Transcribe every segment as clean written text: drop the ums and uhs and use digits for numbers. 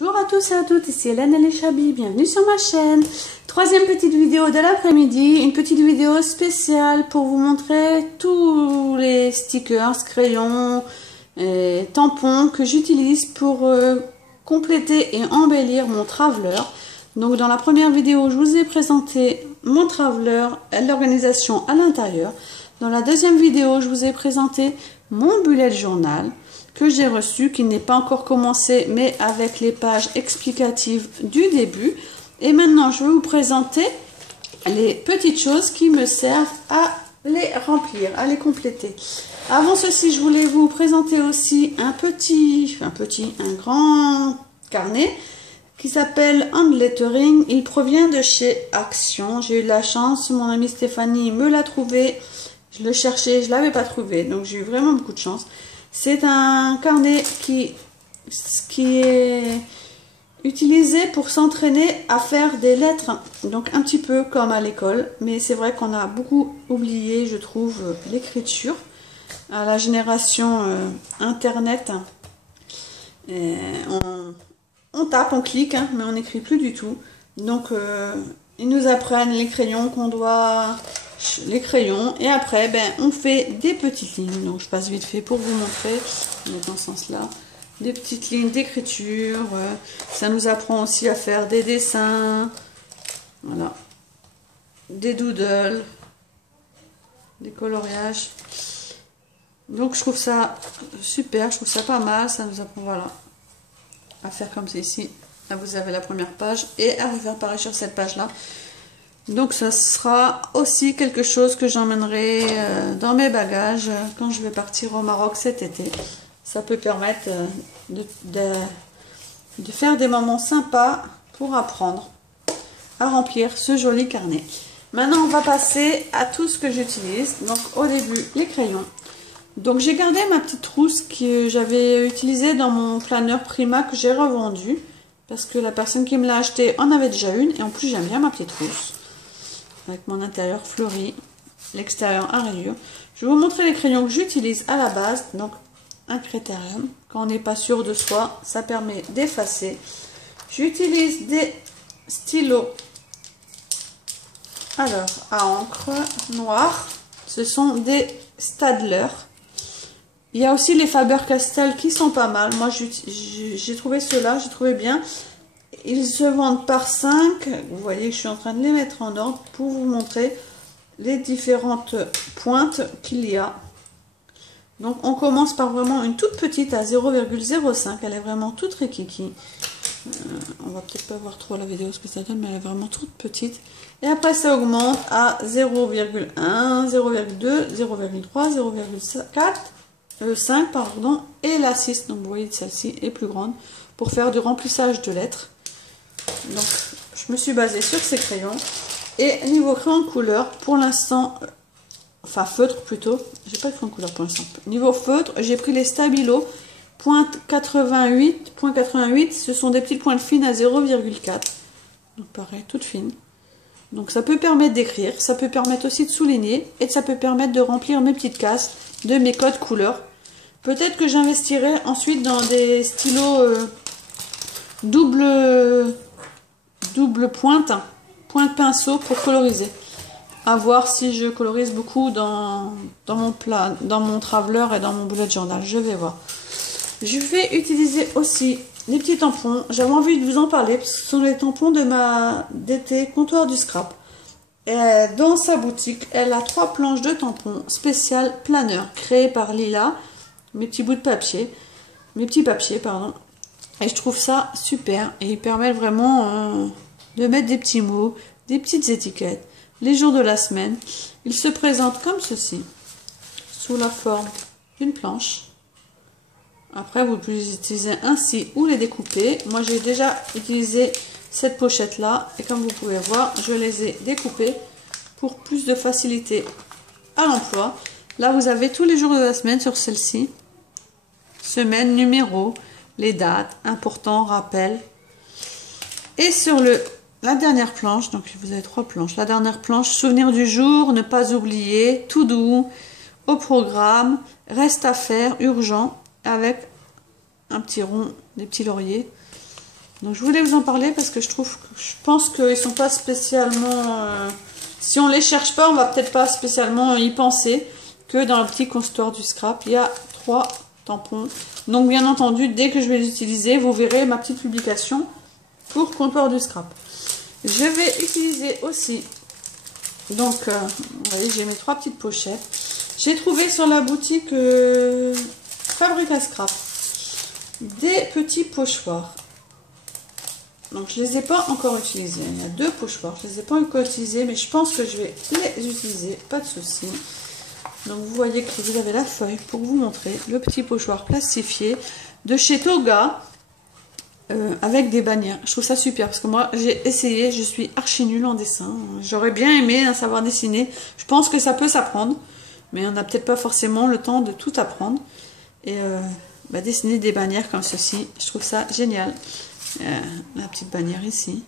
Bonjour à tous et à toutes, ici Hélène Elishabi, bienvenue sur ma chaîne. Troisième petite vidéo de l'après-midi, une petite vidéo spéciale pour vous montrer tous les stickers, crayons et tampons que j'utilise pour compléter et embellir mon traveler. Donc dans la première vidéo, je vous ai présenté mon traveler et l'organisation à l'intérieur. Dans la deuxième vidéo, je vous ai présenté mon bullet journal que j'ai reçu, qui n'est pas encore commencé, mais avec les pages explicatives du début. Et maintenant, je vais vous présenter les petites choses qui me servent à les remplir, à les compléter. Avant ceci, je voulais vous présenter aussi un grand carnet qui s'appelle Hand Lettering. Il provient de chez Action. J'ai eu de la chance, mon amie Stéphanie me l'a trouvé. Je le cherchais, je ne l'avais pas trouvé, donc j'ai eu vraiment beaucoup de chance. C'est un carnet qui est utilisé pour s'entraîner à faire des lettres, donc un petit peu comme à l'école, mais c'est vrai qu'on a beaucoup oublié, je trouve, l'écriture. À la génération internet, on tape, on clique, hein, mais on n'écrit plus du tout. Donc ils nous apprennent les crayons qu'on doit... les crayons, et après on fait des petites lignes. Donc je passe vite fait pour vous montrer, dans ce sens là, des petites lignes d'écriture. Ça nous apprend aussi à faire des dessins, voilà, des doodles, des coloriages. Donc je trouve ça super, je trouve ça pas mal. Ça nous apprend, voilà, à faire comme c'est ici. Là vous avez la première page et à refaire pareil sur cette page là. Donc ça sera aussi quelque chose que j'emmènerai dans mes bagages quand je vais partir au Maroc cet été. Ça peut permettre de faire des moments sympas pour apprendre à remplir ce joli carnet. Maintenant on va passer à tout ce que j'utilise. Donc au début les crayons. Donc j'ai gardé ma petite trousse que j'avais utilisée dans mon planeur Prima que j'ai revendu. Parce que la personne qui me l'a acheté en avait déjà une. Et en plus j'aime bien ma petite trousse. Avec mon intérieur fleuri, l'extérieur à rayures. Je vais vous montrer les crayons que j'utilise à la base. Donc un critérium, quand on n'est pas sûr de soi, ça permet d'effacer. J'utilise des stylos alors à encre noire, ce sont des Staedtler. Il y a aussi les Faber-Castell qui sont pas mal. Moi j'ai trouvé ceux-là, j'ai trouvé bien. Ils se vendent par 5. Vous voyez que je suis en train de les mettre en ordre pour vous montrer les différentes pointes qu'il y a. Donc on commence par vraiment une toute petite à 0,05. Elle est vraiment toute rikiki. On va peut-être pas voir trop la vidéo ce que ça donne, mais elle est vraiment toute petite. Et après ça augmente à 0,1, 0,2, 0,3, 0,4, 5 pardon, et la 6. Donc vous voyez celle-ci est plus grande pour faire du remplissage de lettres. Donc je me suis basée sur ces crayons. Et niveau crayon de couleur, pour l'instant, enfin feutre plutôt, j'ai pas de crayon de couleur pour l'instant. Niveau feutre, j'ai pris les Stabilo .88, ce sont des petites pointes fines à 0,4. Donc pareil, toutes fines. Donc ça peut permettre d'écrire, ça peut permettre aussi de souligner, et ça peut permettre de remplir mes petites cases de mes codes couleurs. Peut-être que j'investirai ensuite dans des stylos double pointe, pointe pinceau pour coloriser. À voir si je colorise beaucoup dans mon traveler et dans mon bullet journal. Je vais voir. Je vais utiliser aussi les petits tampons. J'avais envie de vous en parler parce que ce sont les tampons d'été comptoir du scrap. Et dans sa boutique, elle a 3 planches de tampons spéciales planeur créées par Lila. Mes petits papiers, pardon. Et je trouve ça super. Et ils permettent vraiment de mettre des petits mots, des petites étiquettes, les jours de la semaine. Ils se présentent comme ceci, sous la forme d'une planche. Après, vous pouvez les utiliser ainsi ou les découper. Moi, j'ai déjà utilisé cette pochette-là. Et comme vous pouvez voir, je les ai découpées pour plus de facilité à l'emploi. Là, vous avez tous les jours de la semaine sur celle-ci. Semaine, numéro, les dates, important, rappel. Et sur la dernière planche, donc vous avez 3 planches. La dernière planche, souvenir du jour, ne pas oublier, tout doux, au programme, reste à faire, urgent, avec un petit rond, des petits lauriers. Donc je voulais vous en parler parce que je pense qu'ils sont pas spécialement... si on les cherche pas, on va peut-être pas spécialement y penser que dans le petit comptoir du scrap, il y a 3 tampons. Donc bien entendu, dès que je vais les utiliser, vous verrez ma petite publication pour comptoir du scrap. Je vais utiliser aussi, donc vous voyez, j'ai mes 3 petites pochettes. J'ai trouvé sur la boutique Fabric à Scrap des petits pochoirs. Donc je les ai pas encore utilisés. Il y a 2 pochoirs, je les ai pas encore utilisés, mais je pense que je vais les utiliser, pas de souci. Donc vous voyez que vous avez la feuille pour vous montrer le petit pochoir plastifié de chez Toga avec des bannières. Je trouve ça super parce que moi j'ai essayé, je suis archi nulle en dessin. J'aurais bien aimé savoir dessiner. Je pense que ça peut s'apprendre, mais on n'a peut-être pas forcément le temps de tout apprendre. Et dessiner des bannières comme ceci, je trouve ça génial. La petite bannière ici.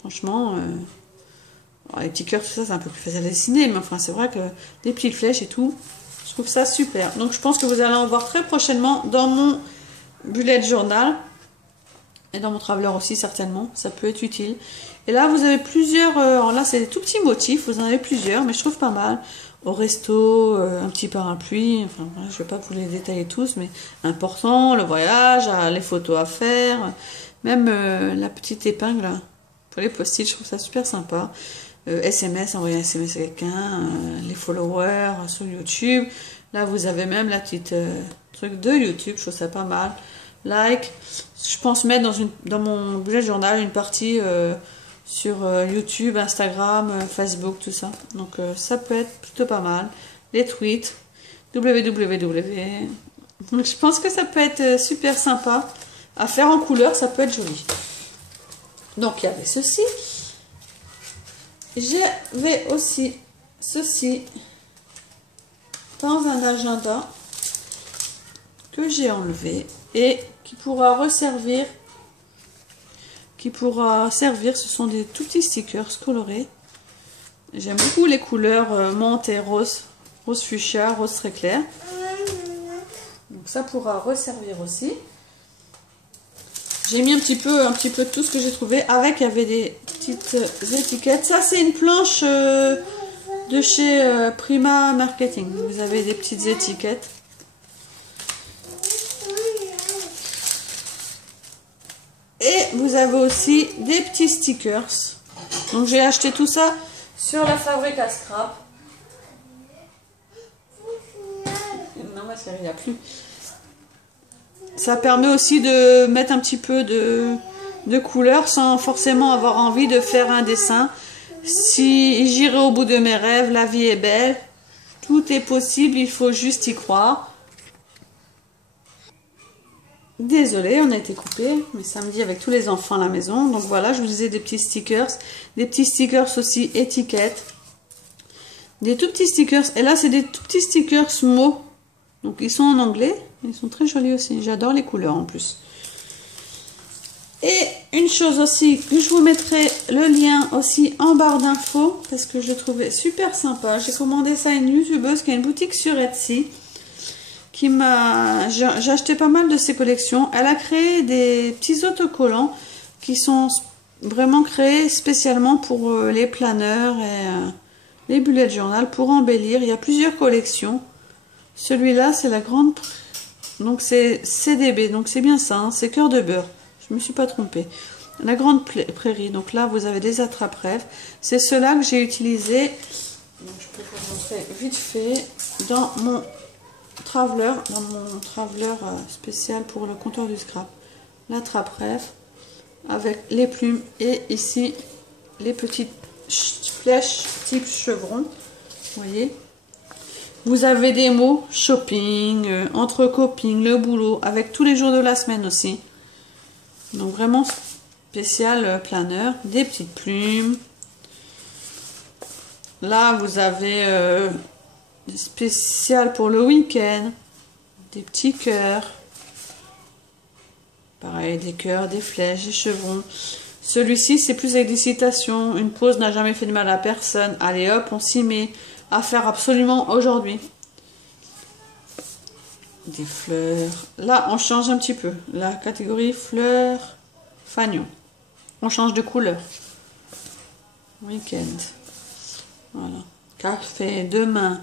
Franchement... les petits cœurs, tout ça, c'est un peu plus facile à dessiner, mais enfin, c'est vrai que des petites flèches et tout, je trouve ça super. Donc, je pense que vous allez en voir très prochainement dans mon bullet journal et dans mon traveler aussi, certainement. Ça peut être utile. Et là, vous avez plusieurs... alors là, c'est des tout petits motifs. Vous en avez plusieurs, mais je trouve pas mal. Au resto, un petit parapluie. Enfin, je ne vais pas vous les détailler tous, mais important. Le voyage, les photos à faire. Même la petite épingle là, pour les post-it, je trouve ça super sympa. SMS, envoyer un SMS à quelqu'un, les followers sur YouTube. Là, vous avez même la petite truc de YouTube, je trouve ça pas mal. Like, je pense mettre dans mon bullet journal une partie sur YouTube, Instagram, Facebook, tout ça. Donc, ça peut être plutôt pas mal. Les tweets, www. Donc, je pense que ça peut être super sympa à faire en couleur, ça peut être joli. Donc, il y avait ceci. J'avais aussi ceci dans un agenda que j'ai enlevé et qui pourra resservir. Ce sont des tout petits stickers colorés. J'aime beaucoup les couleurs menthe et rose, rose fuchsia, rose très clair. Donc ça pourra resservir aussi. J'ai mis un petit peu de tout ce que j'ai trouvé. Avec, il y avait des petites étiquettes. Ça, c'est une planche de chez Prima Marketing. Vous avez des petites étiquettes. Et vous avez aussi des petits stickers. Donc, j'ai acheté tout ça sur la Fabric à Scrap. Non, ma chérie, il n'y a plus. Ça permet aussi de mettre un petit peu de couleur sans forcément avoir envie de faire un dessin. Si j'irai au bout de mes rêves, la vie est belle. Tout est possible, il faut juste y croire. Désolée, on a été coupé, mais samedi avec tous les enfants à la maison. Donc voilà, je vous disais des petits stickers. Des petits stickers aussi étiquettes. Des tout petits stickers. Et là, c'est des tout petits stickers mots. Donc ils sont en anglais. Ils sont très jolis aussi. J'adore les couleurs en plus. Et une chose aussi, que je vous mettrai le lien aussi en barre d'infos. Parce que je le trouvais super sympa. J'ai commandé ça à une youtubeuse qui a une boutique sur Etsy. J'ai acheté pas mal de ses collections. Elle a créé des petits autocollants qui sont vraiment créés spécialement pour les planeurs et les bullet journal pour embellir. Il y a plusieurs collections. Celui-là, c'est la grande... Donc, c'est CDB. Donc, c'est bien ça. Hein, c'est cœur de beurre. Je me suis pas trompée. La grande prairie. Donc là, vous avez des attrape-rêves. C'est cela que j'ai utilisé. Donc, je peux vous montrer vite fait dans mon traveler. Spécial pour le comptoir du scrap. L'attrape-rêve avec les plumes. Et ici, les petites flèches type chevron. Vous voyez ? Vous avez des mots, shopping, entre copines, le boulot, avec tous les jours de la semaine aussi. Donc vraiment spécial planeur, des petites plumes. Là, vous avez des spéciales pour le week-end, des petits cœurs. Pareil, des cœurs, des flèches, des chevrons. Celui-ci, c'est plus avec des citations. Une pause n'a jamais fait de mal à personne. Allez hop, on s'y met. À faire absolument aujourd'hui. Des fleurs. Là, on change un petit peu. La catégorie fleurs. Fagnon. On change de couleur. Week-end. Voilà. Café, demain.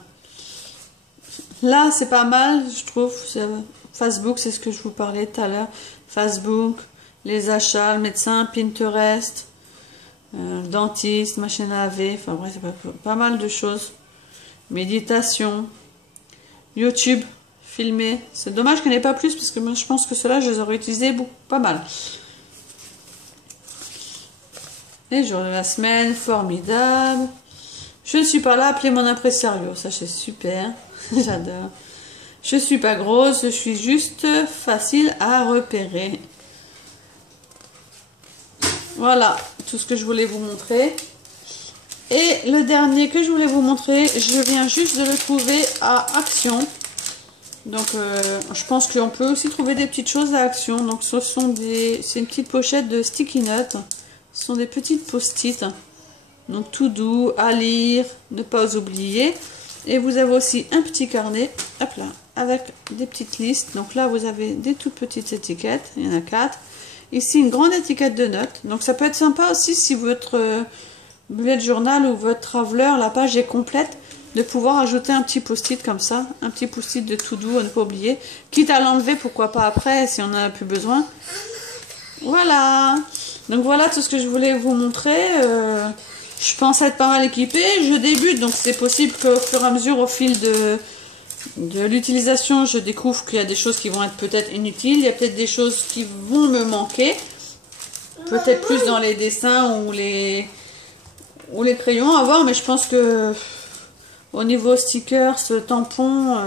Là, c'est pas mal, je trouve. Facebook, c'est ce que je vous parlais tout à l'heure. Facebook, les achats, le médecin, Pinterest, dentiste, machine à laver. Enfin bref, c'est pas mal de choses. Méditation. YouTube, filmer. C'est dommage qu'il n'y en ait pas plus, parce que moi, je pense que ceux-là, je les aurais utilisés pas mal. Les jours de la semaine, formidable. Je ne suis pas là, appelez mon impresario. Ça, c'est super. J'adore. Je suis pas grosse, je suis juste facile à repérer. Voilà, tout ce que je voulais vous montrer. Et le dernier que je voulais vous montrer, je viens juste de le trouver à Action. Donc, je pense qu'on peut aussi trouver des petites choses à Action. Donc, ce sont c'est une petite pochette de sticky notes. Ce sont des petites post-it. Donc, tout doux, à lire, ne pas oublier. Et vous avez aussi un petit carnet, hop là, avec des petites listes. Donc là, vous avez des toutes petites étiquettes. Il y en a 4. Ici, une grande étiquette de notes. Donc, ça peut être sympa aussi si votre bullet journal ou votre traveler, la page est complète, de pouvoir ajouter un petit post-it comme ça. Un petit post-it de tout doux, à ne pas oublier. Quitte à l'enlever, pourquoi pas après, si on n'en a plus besoin. Voilà. Donc, voilà tout ce que je voulais vous montrer. Je pense être pas mal équipée. Je débute, donc c'est possible qu'au fur et à mesure, au fil de l'utilisation, je découvre qu'il y a des choses qui vont être peut-être inutiles. Il y a peut-être des choses qui vont me manquer. Peut-être plus dans les dessins ou les crayons à voir. Mais je pense que au niveau stickers, tampons,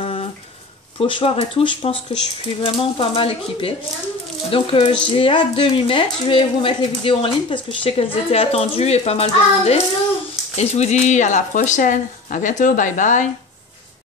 pochoirs et tout, je pense que je suis vraiment pas mal équipée. Donc j'ai hâte de m'y mettre. Je vais vous mettre les vidéos en ligne parce que je sais qu'elles étaient attendues et pas mal demandées. Et je vous dis à la prochaine. À bientôt. Bye bye.